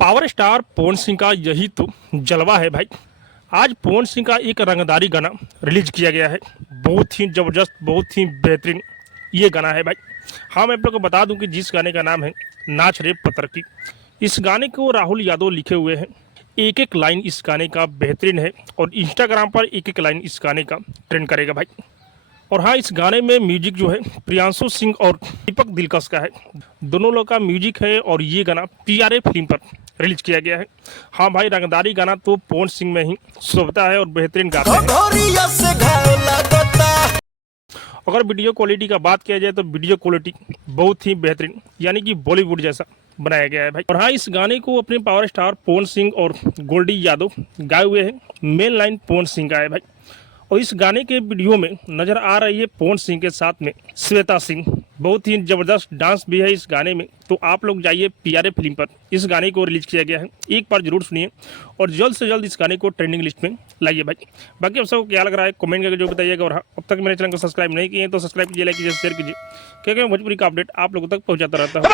Power star Pawan Singh का यही तो जलवा है भाई। आज पवन सिंह का एक रंगदारी गाना रिलीज किया गया है। बहुत ही ज़बरदस्त, बहुत ही बेहतरीन ये गाना है भाई। हाँ, मैं आप लोग को बता दूं कि जिस गाने का नाम है नाच रे पत्थर की। इस गाने को राहुल यादव लिखे हुए हैं। एक एक लाइन इस गाने का बेहतरीन है और इंस्टाग्राम पर एक एक लाइन इस गाने का ट्रेंड करेगा भाई। और हाँ, इस गाने में म्यूजिक जो है प्रियांशु सिंह और दीपक दिलकश का है। दोनों लोग का म्यूजिक है और ये गाना PRA फिल्म पर रिलीज किया गया है। हाँ भाई, रंगदारी गाना तो पवन सिंह में ही शोभता है और बेहतरीन गाते हैं। अगर वीडियो क्वालिटी का बात किया जाए तो वीडियो क्वालिटी बहुत ही बेहतरीन, यानी कि बॉलीवुड जैसा बनाया गया है भाई। और हाँ, इस गाने को अपने पावर स्टार पवन सिंह और गोल्डी यादव गाए हुए हैं। मेन लाइन पवन सिंह का है भाई। और इस गाने के वीडियो में नजर आ रही है पवन सिंह के साथ में श्वेता सिंह। बहुत ही जबरदस्त डांस भी है इस गाने में। तो आप लोग जाइए PRA फिल्म पर, इस गाने को रिलीज किया गया है, एक बार जरूर सुनिए और जल्द से जल्द इस गाने को ट्रेंडिंग लिस्ट में लाइए भाई। बाकी आप सबको क्या लग रहा है कमेंट करके जो बताइएगा। और हाँ, अब तक मेरे चैनल को सब्सक्राइब नहीं किए तो सब्सक्राइब कीजिए, लाइक कीजिए, शेयर कीजिए, क्योंकि मैं भोजपुरी का अपडेट आप लोगों तक पहुंचाता रहता हूँ।